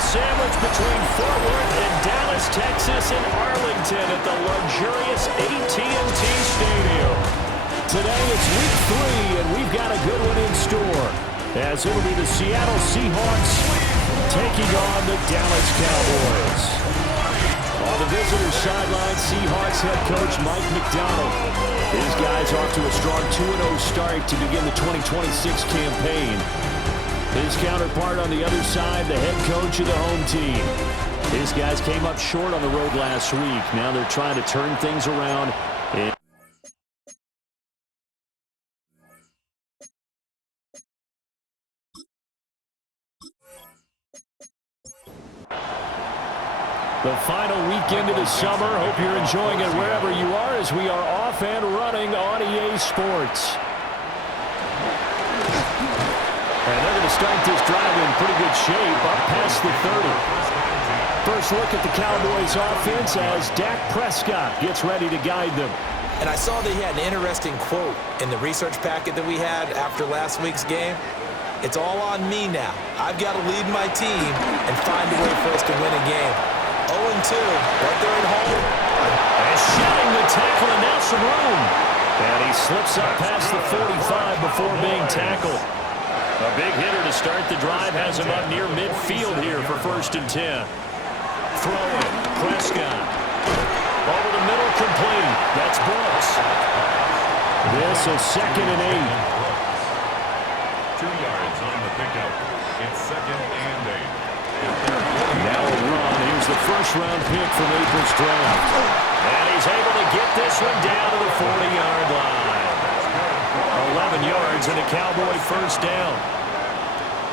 sandwich between Fort Worth and Dallas, Texas, and Arlington at the luxurious AT&T Stadium. Today it's week 3, and we've got a good one in store, as it'll be the Seattle Seahawks taking on the Dallas Cowboys. On the visitor's sideline, Seahawks head coach Mike McDonald. His guys off to a strong 2-0 start to begin the 2026 campaign. His counterpart on the other side, the head coach of the home team. His guys came up short on the road last week. Now they're trying to turn things around. The final weekend of the summer. Hope you're enjoying it wherever you are as we are off and running on EA Sports. And they're going to start this drive in pretty good shape, up past the 30. First look at the Cowboys offense as Dak Prescott gets ready to guide them. And I saw that he had an interesting quote in the research packet that we had after last week's game. It's all on me now. I've got to lead my team and find a way for us to win a game. 0-2, but they're at home. And shedding the tackle, and now some room. And he slips up past the 45 before being tackled. A big hitter to start the drive has him up near midfield here for 1st and 10. Throwing, Prescott. Over the middle, complete. That's Brooks. This is 2nd and 8. 2 yards on the pickup. It's 2nd and 8. Now a run. Here's the first-round pick from April's draft. And he's able to get this one down to the 40-yard line. 11 yards and a Cowboy first down.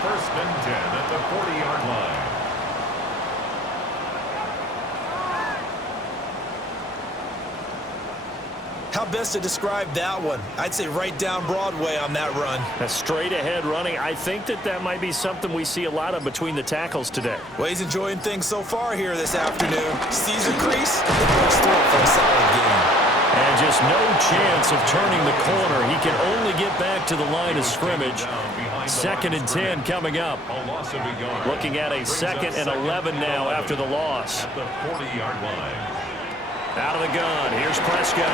1st and 10 at the 40-yard line. How best to describe that one? I'd say right down Broadway on that run. A straight-ahead running. I think that might be something we see a lot of between the tackles today. Well, he's enjoying things so far here this afternoon. Sees a crease and goes through it for a solid game. And just no chance of turning the corner. He can only get back to the line of scrimmage. 2nd and 10 coming up. Looking at a 2nd and 11 now after the loss. At the 40-yard line. Out of the gun. Here's Prescott.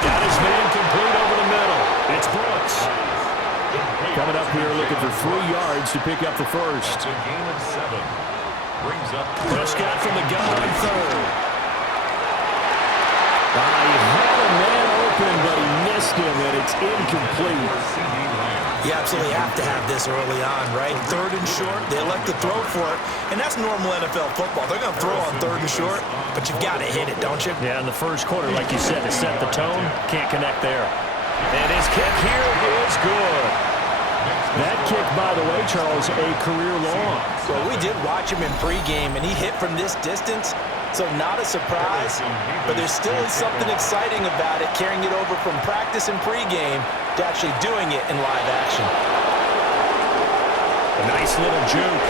Got his man complete over the middle. It's Brooks. Coming up here looking for 3 yards to pick up the first. It's a gain of 7. Brings up Prescott from the gun on 3rd. He had a man open, but he missed him, and it's incomplete. You absolutely have to have this early on, right? 3rd and short, they elect to throw for it, and that's normal NFL football. They're going to throw on 3rd and short, but you've got to hit it, don't you? Yeah, in the first quarter, like you said, to set the tone, can't connect there. And his kick here is good. That kick, by the way, Charles, a career long. Well, we did watch him in pregame, and he hit from this distance. So not a surprise, but there still is something exciting about it, carrying it over from practice and pregame to actually doing it in live action. A nice little juke.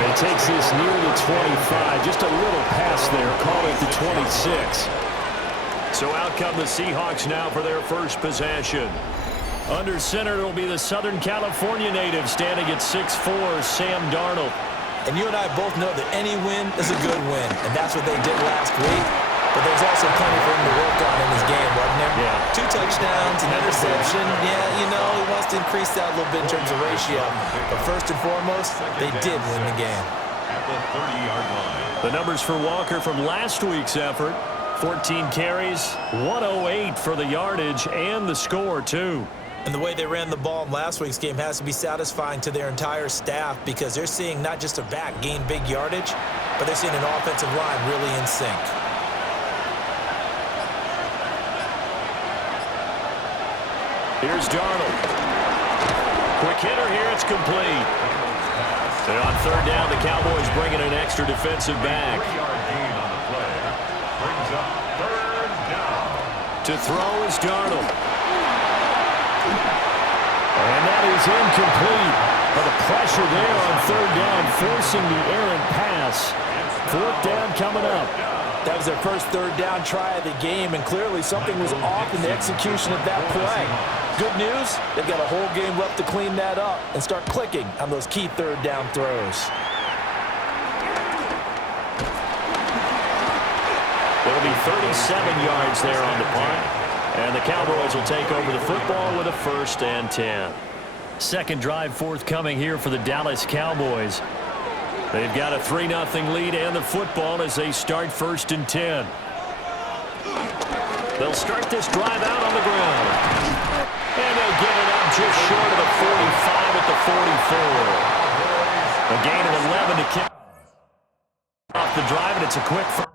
And it takes this near the 25. Just a little pass there. Call it the 26. So out come the Seahawks now for their first possession. Under center, it'll be the Southern California native standing at 6'4", Sam Darnold. And you and I both know that any win is a good win, and that's what they did last week. But there's also plenty for him to work on in his game, wasn't there? Yeah. 2 touchdowns, an interception. Yeah, you know, he wants to increase that a little bit in terms of ratio. But first and foremost, they did win the game. At the 30-yard line. The numbers for Walker from last week's effort. 14 carries, 108 for the yardage, and the score, too. And the way they ran the ball in last week's game has to be satisfying to their entire staff because they're seeing not just a back gain big yardage, but they're seeing an offensive line really in sync. Here's Darnold. Quick hitter here, it's complete. And on 3rd down, the Cowboys bringing an extra defensive back. 3-yard gain on the play. Brings up 3rd down. To throw is Darnold. And that is incomplete. But the pressure there on 3rd down, forcing the errant pass. 4th down coming up. That was their first 3rd down try of the game, and clearly something was off in the execution of that play. Good news, they've got a whole game left to clean that up and start clicking on those key 3rd down throws. 37 yards there on the punt. And the Cowboys will take over the football with a 1st and 10. Second drive forthcoming here for the Dallas Cowboys. They've got a 3-0 lead and the football as they start 1st and 10. They'll start this drive out on the ground. And they'll get it up just short of the 45 at the 44. A gain of 11 to kick off the drive, and it's a quick first.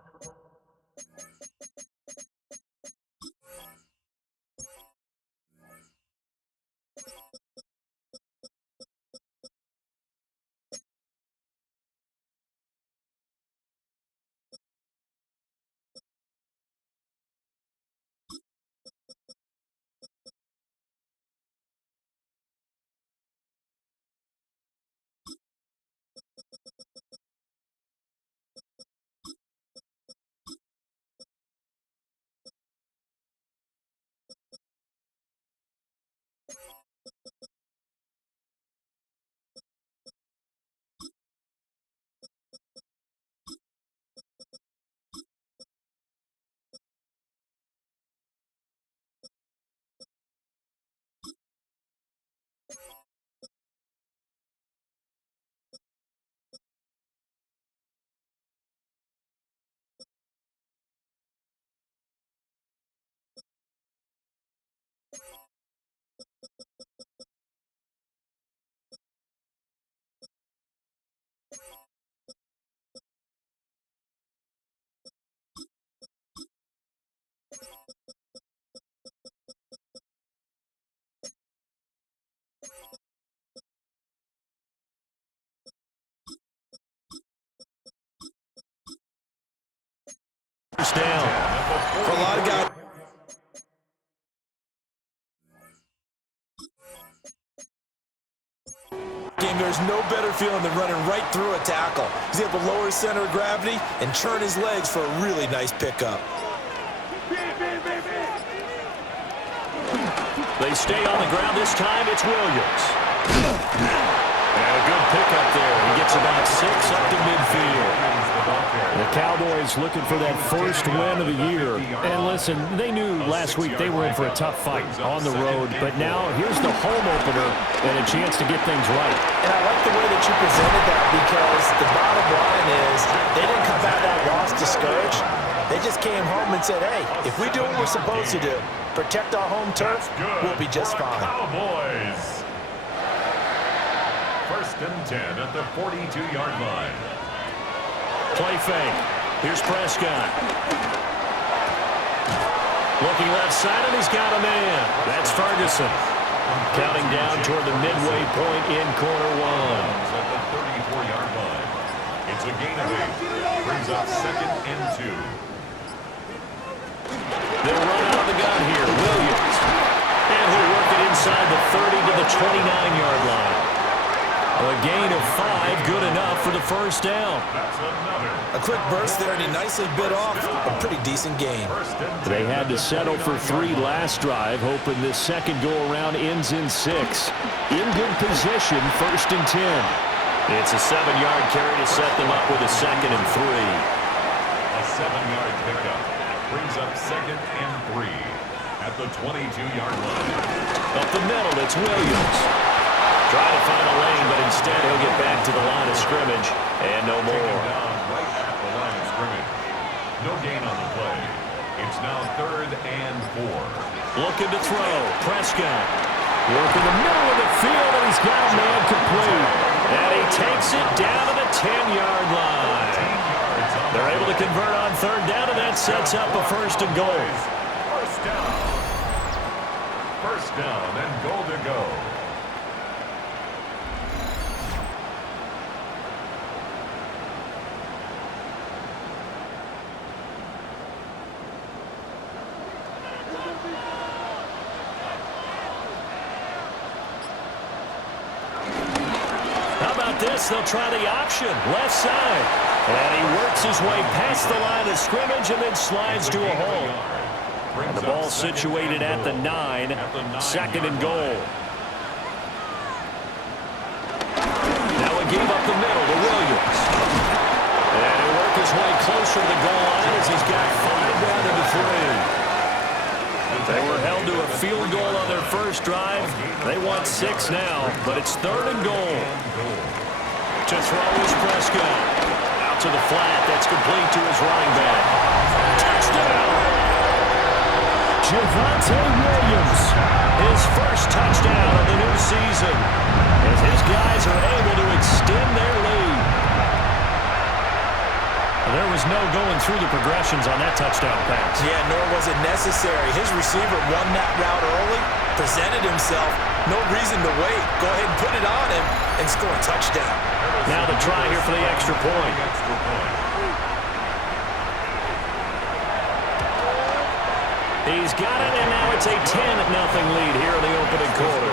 First down. For a lot of guys. There's no better feeling than running right through a tackle. He's able to lower his center of gravity and turn his legs for a really nice pickup. They stay on the ground this time. It's Williams. And a good pickup there. He gets about 6 up to midfield. The Cowboys looking for that first win of the year. And listen, they knew last week they were in for a tough fight on the road. But now here's the home opener and a chance to get things right. And I like the way that you presented that, because the bottom line is they didn't come out of that loss discouraged. They just came home and said, hey, if we do what we're supposed to do, protect our home turf, we'll be just fine. Cowboys. 1st and 10 at the 42-yard line. Play fake. Here's Prescott. Looking left side, and he's got a man. That's Ferguson. Counting down toward the midway point in quarter 1. At the 34-yard line. It's a gain of 8. Brings up 2nd and 2. They'll run out of the gun here. Williams. And he'll work it inside the 30 to the 29-yard line. A gain of 5, good enough for the first down. That's another. A quick burst there, and he nicely bit off a pretty decent game. They had to settle for 3 last drive, hoping this second go-around ends in 6. In good position, 1st and 10. It's a 7-yard carry to set them up with a 2nd and 3. A 7-yard pickup brings up 2nd and 3 at the 22-yard line. Up the middle, it's Williams. Trying to find a lane, but instead he'll get back to the line of scrimmage and no more. Down right at the line of scrimmage. No gain on the play. It's now 3rd and 4. Looking to throw. Prescott. Working the middle of the field, and he's got a man complete. And he takes it down to the 10-yard line. They're able to convert on 3rd down, and that sets up a 1st and goal. First down. 1st down and goal to go. This, they'll try the option, left side. And he works his way past the line of scrimmage and then slides to a hole. And the ball situated at the 9, 2nd and goal. Now he gave up the middle to Williams. And he'll work his way closer to the goal line as he's got 5 down to field goal on their first drive. They want 6 now, but it's 3rd and goal. To throw is Prescott. Out to the flat. That's complete to his running back. Touchdown! Javonte Williams, his first touchdown of the new season, as his guys are able to extend their lead. There was no going through the progressions on that touchdown pass. Yeah, nor was it necessary. His receiver won that route early, presented himself. No reason to wait. Go ahead and put it on him and score a touchdown. Now the try here for the extra point. He's got it, and now it's a 10-0 lead here in the opening quarter.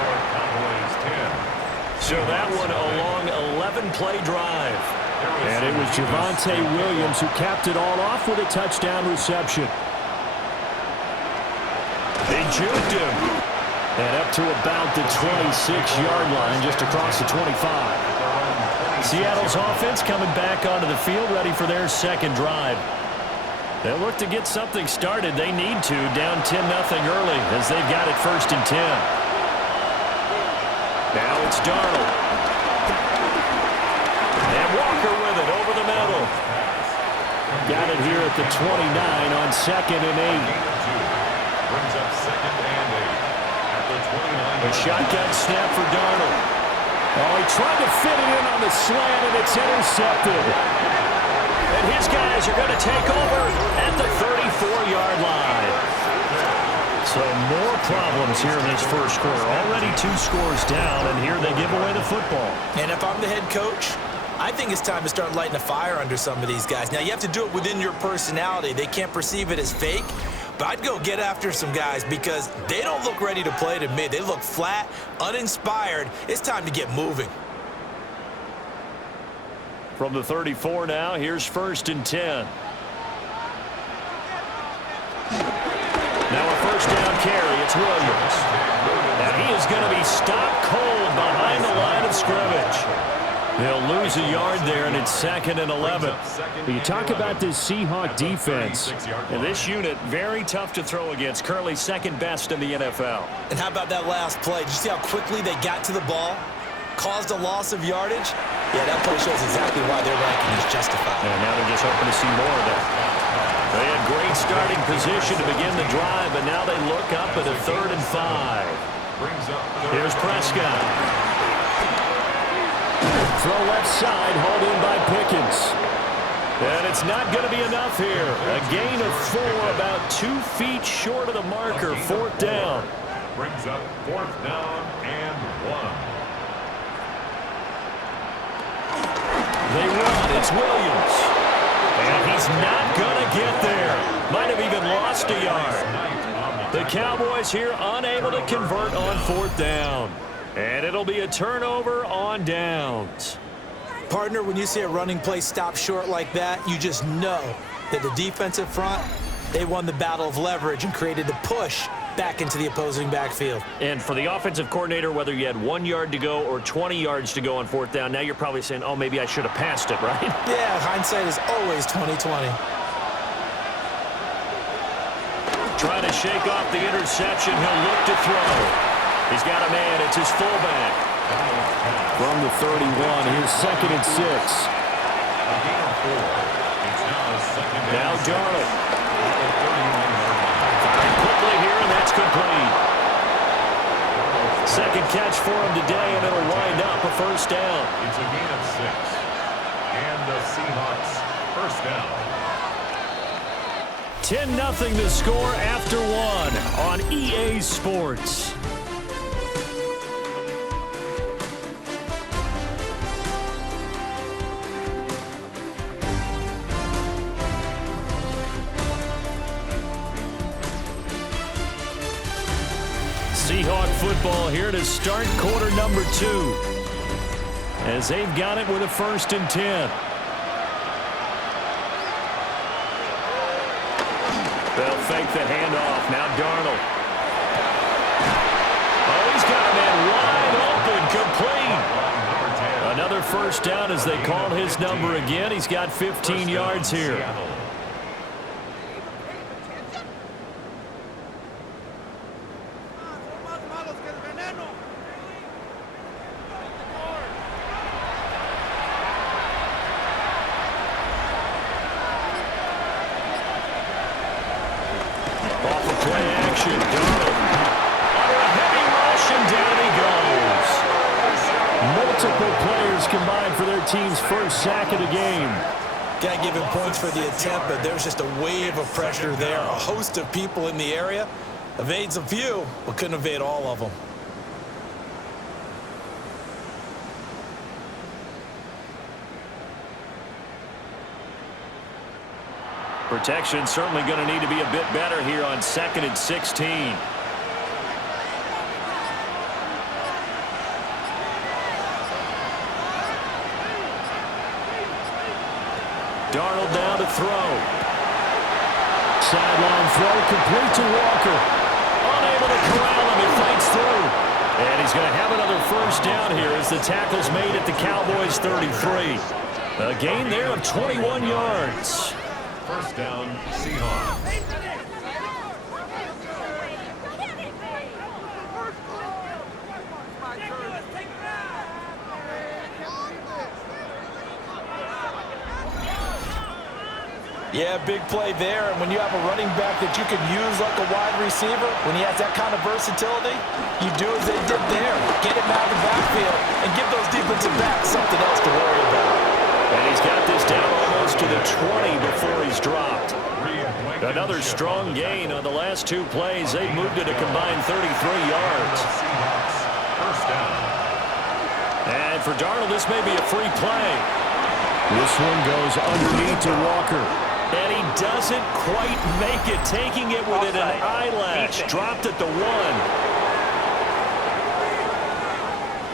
So that one a long 11-play drive. And it was Javonte Williams who capped it all off with a touchdown reception. They juked him. And up to about the 26-yard line, just across the 25. Seattle's offense coming back onto the field, ready for their second drive. They'll look to get something started. They need to, down 10-0 early, as they've got it 1st and 10. Now it's Darnold. And Walker with it over the middle. Got it here at the 29 on 2nd and 8. Brings up 2nd and 8 at the 29. A shotgun snap for Darnold. Oh, he tried to fit it in on the slant, and it's intercepted. And his guys are going to take over at the 34-yard line. So more problems here in this first quarter. Already 2 scores down, and here they give away the football. And if I'm the head coach, I think it's time to start lighting a fire under some of these guys. Now, you have to do it within your personality. They can't perceive it as fake. But I'd go get after some guys because they don't look ready to play to me. They look flat, uninspired. It's time to get moving. From the 34 now, here's 1st and 10. Now a 1st down carry. It's Williams. And he is going to be stopped cold behind the line of scrimmage. They'll lose a yard there, and it's 2nd and 11. You talk about this Seahawk defense. And this unit, very tough to throw against. Currently 2nd best in the NFL. And how about that last play? Did you see how quickly they got to the ball? Caused a loss of yardage? Yeah, that play shows exactly why their ranking is justified. And now they're just hoping to see more of that. They had great starting position to begin the drive, but now they look up at a 3rd and 5. Here's Prescott. Throw left side, hauled in by Pickens. And it's not going to be enough here. A gain of 4, about 2 feet short of the marker. 4th down. Brings up 4th down and 1. They run. It's Williams. And he's not going to get there. Might have even lost a yard. The Cowboys here unable to convert on 4th down. And it'll be a turnover on downs. Partner, when you see a running play stop short like that, you just know that the defensive front, they won the battle of leverage and created the push back into the opposing backfield. And for the offensive coordinator, whether you had 1 yard to go or 20 yards to go on 4th down, now you're probably saying, oh, maybe I should have passed it, right? Yeah, hindsight is always 20/20. Trying to shake off the interception. He'll look to throw. He's got a man. It's his fullback. From the 31, here's 2nd and 6. Now Darnold. Firing quickly here, and that's complete. 2nd catch for him today, and it'll wind up a 1st down. It's a gain of 6. And the Seahawks 1st down. 10-0 the score after 1 on EA Sports. Seahawk football here to start quarter number 2. As they've got it with a 1st and 10. They'll fake the handoff. Now Darnold. Oh, he's got a man wide open, complete. Another 1st down as they call his number again. He's got 15 yards here. for their team's first sack of the game. Got to give him points for the attempt, but there's just a wave of pressure there. A host of people in the area. Evades a few, but couldn't evade all of them. Protection certainly going to need to be a bit better here on 2nd and 16. Darnold down to throw. Sideline throw complete to Walker. Unable to corral him. He fights through. And he's going to have another first down here as the tackle's made at the Cowboys 33. A gain there of 21 yards. First down, Seahawks. Yeah, big play there. And when you have a running back that you can use like a wide receiver, when he has that kind of versatility, you do as they did there. Get him out of the backfield and give those defensive backs something else to worry about. And he's got this down almost to the 20 before he's dropped. Another strong gain on the last 2 plays. They've moved it a combined 33 yards. First down. And for Darnold, this may be a free play. This one goes underneath to Walker. And he doesn't quite make it, taking it within an eyelash. Dropped at the 1.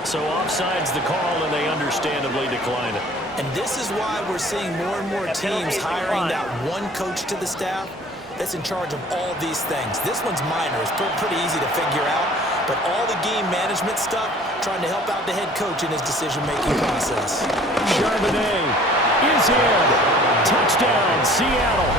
So offside's the call, and they understandably decline it. And this is why we're seeing more and more teams hiring that one coach to the staff that's in charge of all these things. This one's minor. It's pretty easy to figure out. But all the game management stuff, trying to help out the head coach in his decision-making process. Charbonnet is in. Touchdown, Seattle.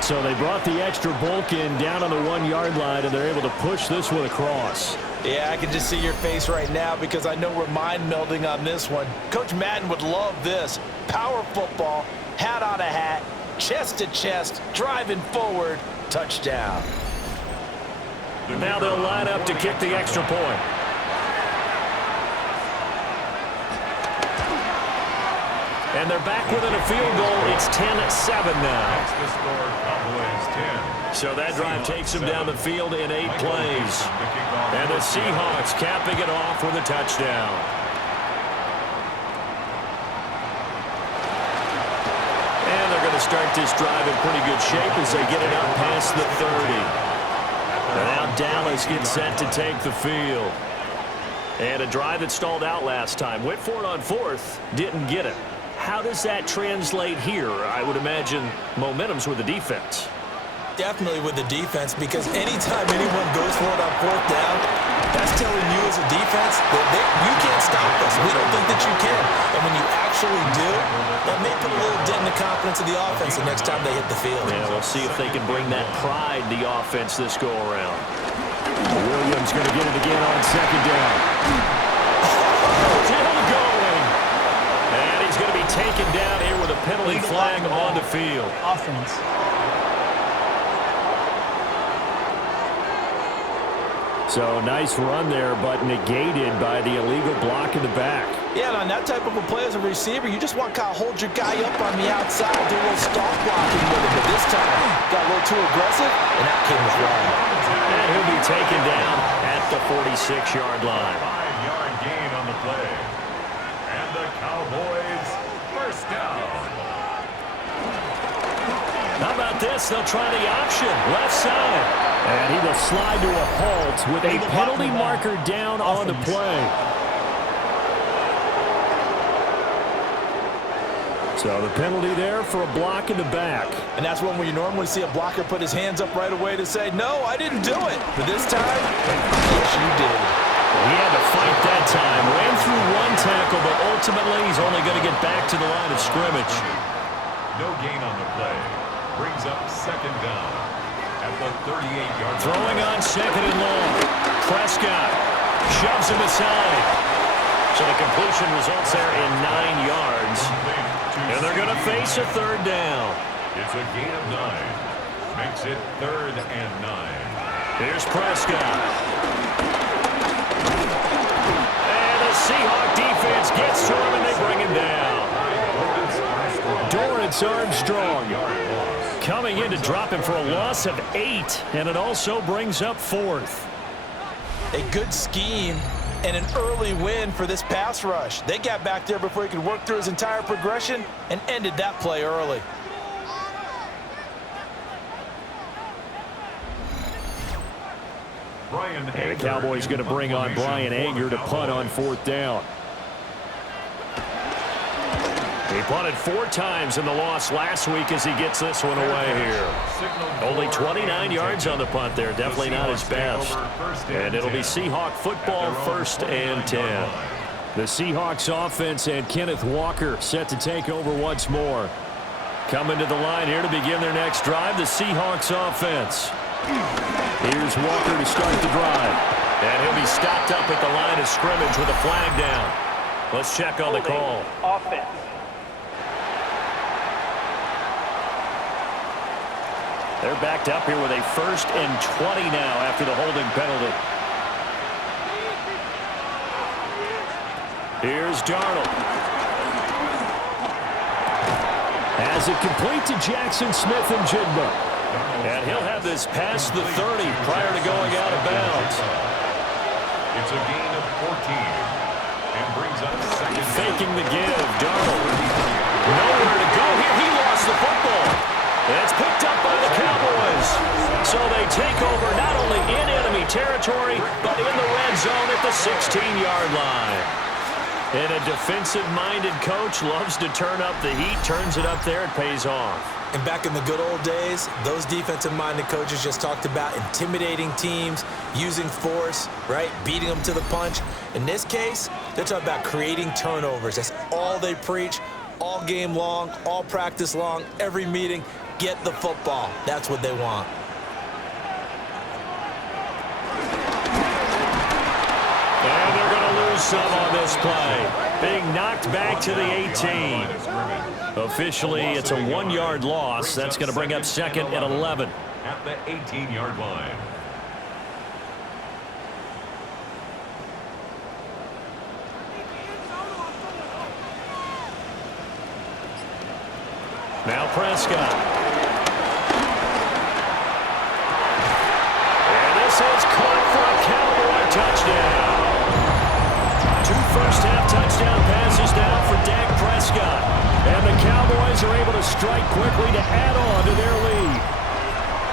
So they brought the extra bulk in down on the 1-yard line, and they're able to push this one across. Yeah, I can just see your face right now because I know we're mind melding on this one. Coach Madden would love this. Power football, hat on a hat, chest to chest, driving forward, touchdown. Now they'll line up to kick the extra point. And they're back within a field goal. It's 10-7 now. That's the score. Cowboys 10. So that drive takes them down the field in 8 plays. And the Seahawks capping it off with a touchdown. And they're going to start this drive in pretty good shape as they get it up past the 30. And now Dallas gets set to take the field. And a drive that stalled out last time. Went for it on 4th, didn't get it. How does that translate here? I would imagine momentum's with the defense. Definitely with the defense, because anytime anyone goes for it on 4th down, that's telling you as a defense that you can't stop us. We don't think that you can. And when you actually do, that may put a little dent in the confidence of the offense the next time they hit the field. Yeah, we'll see if they can bring that pride, the offense, this go-around. Williams going to get it again on 2nd down. Still going. And he's going to be taken down here with a penalty flag on the field. Offense. So nice run there, but negated by the illegal block in the back. Yeah, and on that type of a play as a receiver, you just want to kind of hold your guy up on the outside, do a little stop blocking with him. But this time, got a little too aggressive, and that came with flag. And he'll be taken down at the 46-yard line. 5-yard gain on the play. And the Cowboys first down. How about this? They'll try the option, left side. And he will slide to a halt with a penalty marker down on the play. So the penalty there for a block in the back. And that's one where you normally see a blocker put his hands up right away to say, no, I didn't do it. But this time, yes, you did. He had to fight that time. Ran through one tackle, but ultimately he's only going to get back to the line of scrimmage. No gain on the play. Brings up 2nd down at the 38-yard line. Throwing on 2nd and long. Prescott shoves him aside. So the completion results there in 9 yards. And they're going to face a 3rd down. It's a gain of 9. Makes it 3rd and 9. Here's Prescott. And a Seahawk defense gets to him, and they bring him down. Dorrance Armstrong coming in to drop him for a loss of 8, and it also brings up 4th. A good scheme and an early win for this pass rush. They got back there before he could work through his entire progression and ended that play early. And the Cowboys going to bring on Brian Anger to punt on 4th down. He punted 4 times in the loss last week as he gets this one away here. Only 29 yards on the punt there. Definitely not his best. And it'll be Seahawk football, 1st and 10. The Seahawks offense and Kenneth Walker set to take over once more. Coming to the line here to begin their next drive, the Seahawks offense. Here's Walker to start the drive. And he'll be stopped up at the line of scrimmage with a flag down. Let's check on the call. Offense. They're backed up here with a 1st and 20 now after the holding penalty. Here's Darnold. Has it complete to Jackson Smith and Jigba. And he'll have this past the 30 prior to going out of bounds. It's a gain of 14 and brings up 2nd. Faking the give, Darnold. Nowhere to go here. He lost the football. And it's picked up by the Cowboys. So they take over not only in enemy territory, but in the red zone at the 16-yard line. And a defensive-minded coach loves to turn up the heat, turns it up there, it pays off. And back in the good old days, those defensive-minded coaches just talked about intimidating teams, using force, right, beating them to the punch. In this case, they're talking about creating turnovers. That's all they preach, all game long, all practice long, every meeting. Get the football. That's what they want. And they're going to lose some on this play. Being knocked back to the 18. Officially, it's a 1-yard loss. That's going to bring up 2nd and 11. At the 18-yard line. Now Prescott. And this is caught for a Cowboy touchdown. 2 first-half touchdown passes now for Dak Prescott. And the Cowboys are able to strike quickly to add on to their lead.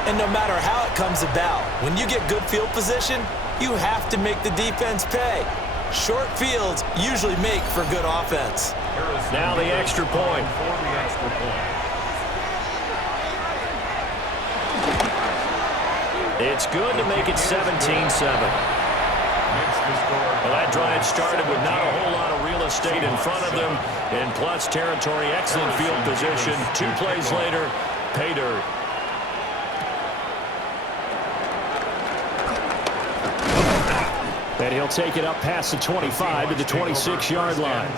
And no matter how it comes about, when you get good field position, you have to make the defense pay. Short fields usually make for good offense. Now the extra point. It's good to make it 17-7. Well, that drive started with not a whole lot of real estate in front of them. And plus territory, excellent field position. 2 plays later, pay dirt. And he'll take it up past the 25 to the 26-yard line.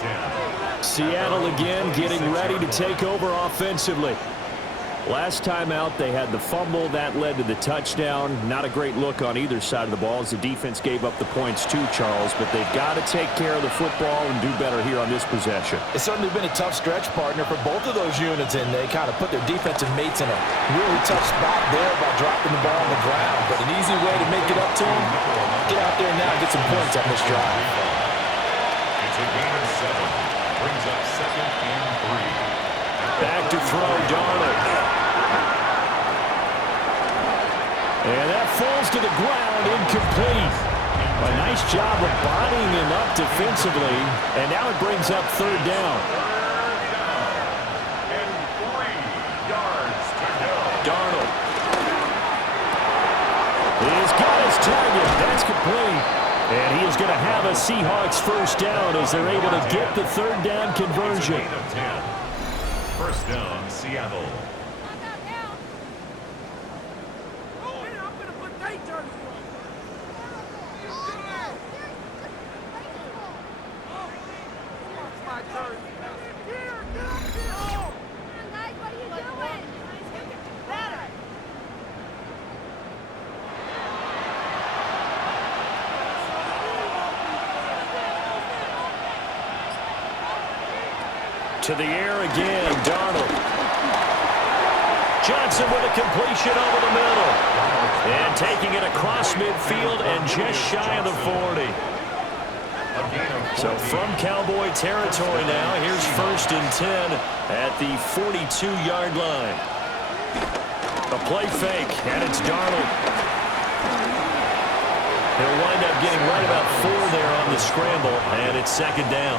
Seattle again getting ready to take over offensively. Last time out, they had the fumble. That led to the touchdown. Not a great look on either side of the ball as the defense gave up the points too, Charles. But they've got to take care of the football and do better here on this possession. It's certainly been a tough stretch, partner, for both of those units, and they kind of put their defensive mates in a really tough spot there by dropping the ball on the ground. But an easy way to make it up to them, get out there now and get some points on this drive. It's a gain of 7. Brings up 2nd and 3. Back to throw, Darnold. And that falls to the ground, incomplete. A nice job of bodying him up defensively, and now it brings up 3rd down. And 3 yards to go. Darnold. He's got his target. That's complete. And he is going to have a Seahawks 1st down as they're able to get the 3rd down conversion. Gain of 10. 1st down, Seattle. To the air again, Darnold. Johnson with a completion over the middle. And taking it across midfield and just shy of the 40. So from Cowboy territory now, here's 1st and 10 at the 42-yard line. A play fake, and it's Darnold. He'll wind up getting right about 4 there on the scramble, and it's 2nd down.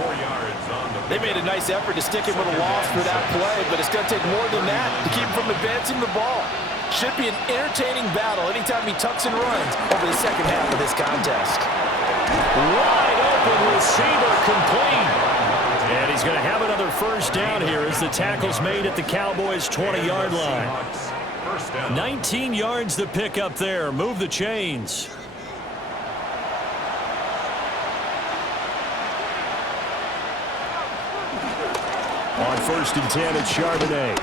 4 yards on the... They made a nice effort to stick him with a loss for that play, but it's going to take more than that to keep him from advancing the ball. Should be an entertaining battle anytime he tucks and runs over the second half of this contest. Wide open receiver complete. And he's going to have another 1st down here as the tackle's made at the Cowboys' 20-yard line. 19 yards to pick up there. Move the chains. On 1st and 10, it's Charbonnet.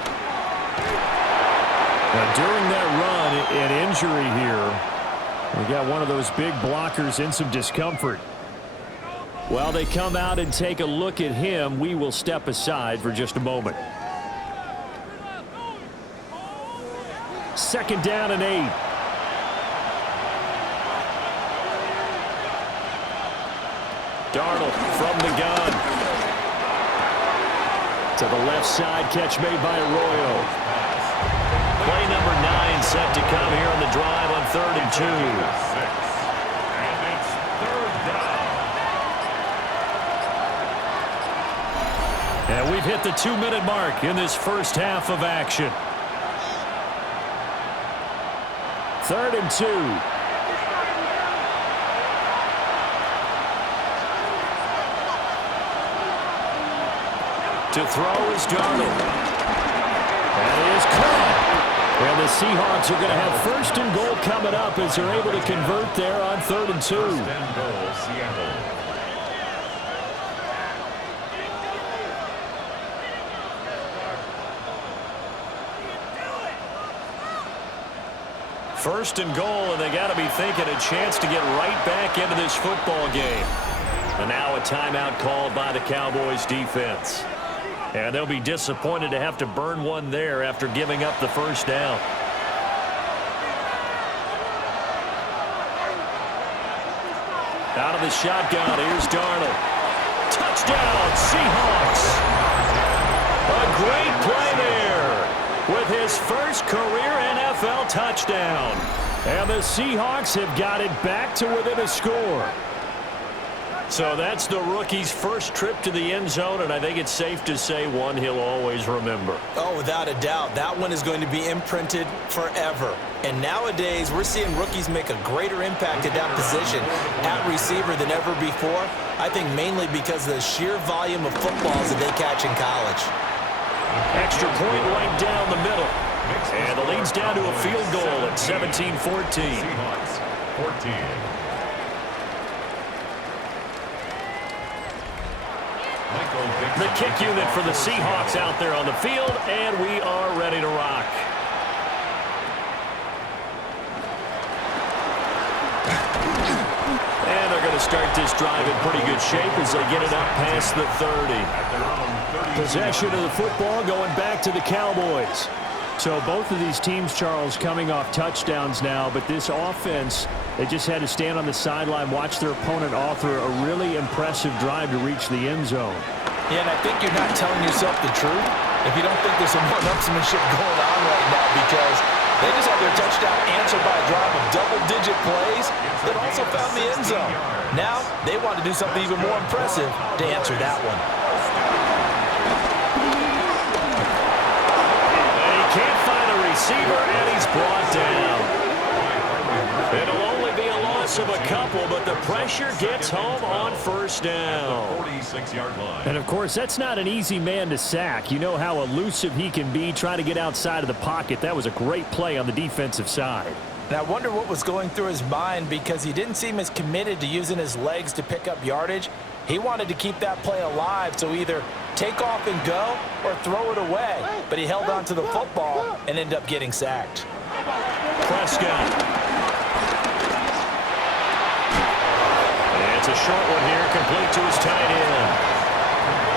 Now, during that run, an injury here. We got one of those big blockers in some discomfort. While they come out and take a look at him, we will step aside for just a moment. 2nd down and 8. Darnold from the gun. To the left side, catch made by Arroyo. Play number 9 set to come here on the drive on 3rd and 2. And it's 3rd down. And we've hit the 2-minute mark in this first half of action. 3rd and 2. To throw is Darnold. That is caught. And the Seahawks are going to have 1st and goal coming up as they're able to convert there on 3rd and 2. 1st and goal, Seattle. First and goal, and they got to be thinking a chance to get right back into this football game. And now a timeout called by the Cowboys defense. And they'll be disappointed to have to burn one there after giving up the 1st down. Out of the shotgun, here's Darnold. Touchdown, Seahawks! A great play there with his first career NFL touchdown. And the Seahawks have got it back to within a score. So that's the rookie's first trip to the end zone, and I think it's safe to say one he'll always remember. Oh, without a doubt. That one is going to be imprinted forever. And nowadays, we're seeing rookies make a greater impact at that position at receiver than ever before. I think mainly because of the sheer volume of footballs that they catch in college. Extra point right down the middle. And the lead's down to a field goal at 17-14. Seahawks 14. The kick unit for the Seahawks out there on the field, and we are ready to rock. And they're going to start this drive in pretty good shape as they get it up past the 30. Possession of the football going back to the Cowboys. So both of these teams, Charles, coming off touchdowns now, but this offense, they just had to stand on the sideline, watch their opponent author a really impressive drive to reach the end zone. Yeah, and I think you're not telling yourself the truth if you don't think there's some one-upsmanship going on right now, because they just had their touchdown answered by a drive of double-digit plays that also found the end zone. Now, they want to do something even more impressive to answer that one. Can't find a receiver, and he's brought down. It'll only be a loss of a couple, but the pressure gets home on 1st down. 46-yard line. And, of course, that's not an easy man to sack. You know how elusive he can be trying to get outside of the pocket. That was a great play on the defensive side. And I wonder what was going through his mind, because he didn't seem as committed to using his legs to pick up yardage. He wanted to keep that play alive, so either take off and go or throw it away. But he held on to the football and ended up getting sacked. Prescott. And it's a short one here, complete to his tight end.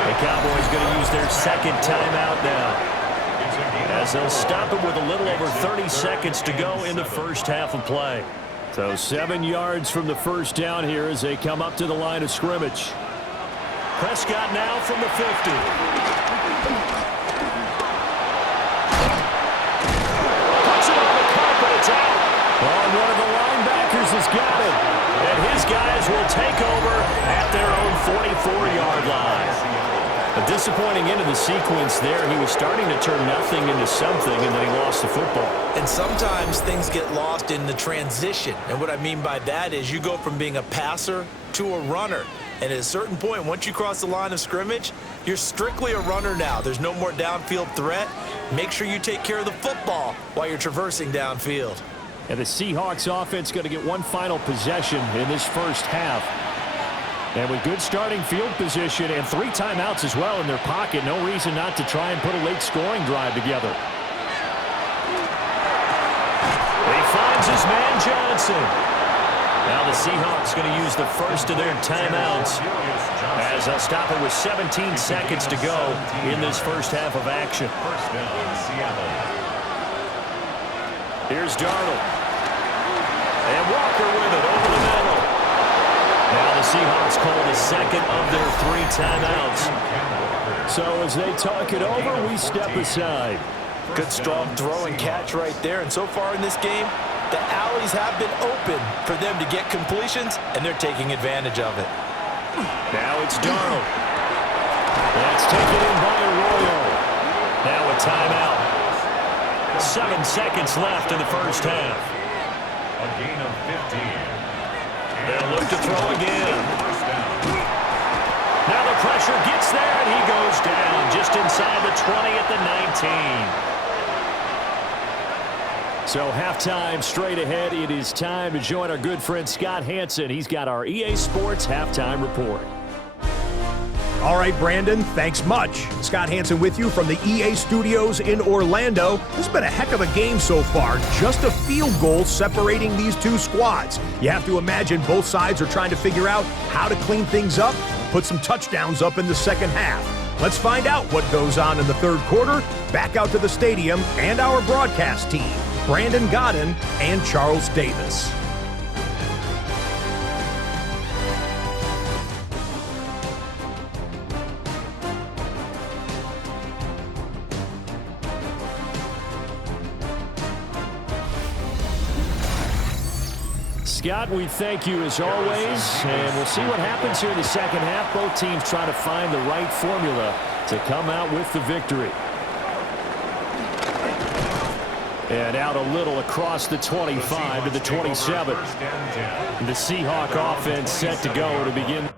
They Cowboys going to use their second timeout now, as they'll stop it with a little over 30 seconds to go in the first half of play. So 7 yards from the first down here as they come up to the line of scrimmage. Prescott now from the 50. Puts it on the carpet, it's out. Oh, and one of the linebackers has got it. And his guys will take over at their own 44-yard line. A disappointing end of the sequence there. He was starting to turn nothing into something, and then he lost the football. And sometimes things get lost in the transition. And what I mean by that is you go from being a passer to a runner. And at a certain point, once you cross the line of scrimmage, you're strictly a runner now. There's no more downfield threat. Make sure you take care of the football while you're traversing downfield. And the Seahawks offense going to get one final possession in this first half. And with good starting field position and 3 timeouts as well in their pocket, no reason not to try and put a late scoring drive together. He finds his man Johnson. Now the Seahawks going to use the first of their timeouts as they'll stop it with 17 seconds to go in this first half of action. First down, Seattle. Here's Darnold. And Walker with it over the middle. Now the Seahawks call the second of their 3 timeouts. So as they talk it over, we step aside. Good strong throw and catch right there. And so far in this game, the alleys have been open for them to get completions, and they're taking advantage of it. Now it's Darnold. That's taken in by Arroyo. Now a timeout. 7 seconds left in the first half. A gain of 15. They'll look to throw again. Now the pressure gets there, and he goes down just inside the 20 at the 19. So halftime straight ahead. It is time to join our good friend Scott Hanson. He's got our EA Sports halftime report. All right, Brandon, thanks much. Scott Hanson with you from the EA Studios in Orlando. This has been a heck of a game so far. Just a field goal separating these two squads. You have to imagine both sides are trying to figure out how to clean things up, put some touchdowns up in the second half. Let's find out what goes on in the third quarter. Back out to the stadium and our broadcast team, Brandon Godden and Charles Davis. Scott, we thank you as always, and we'll see what happens here in the second half. Both teams trying to find the right formula to come out with the victory. And out a little across the 25 to the 27. The Seahawk offense set to go to begin.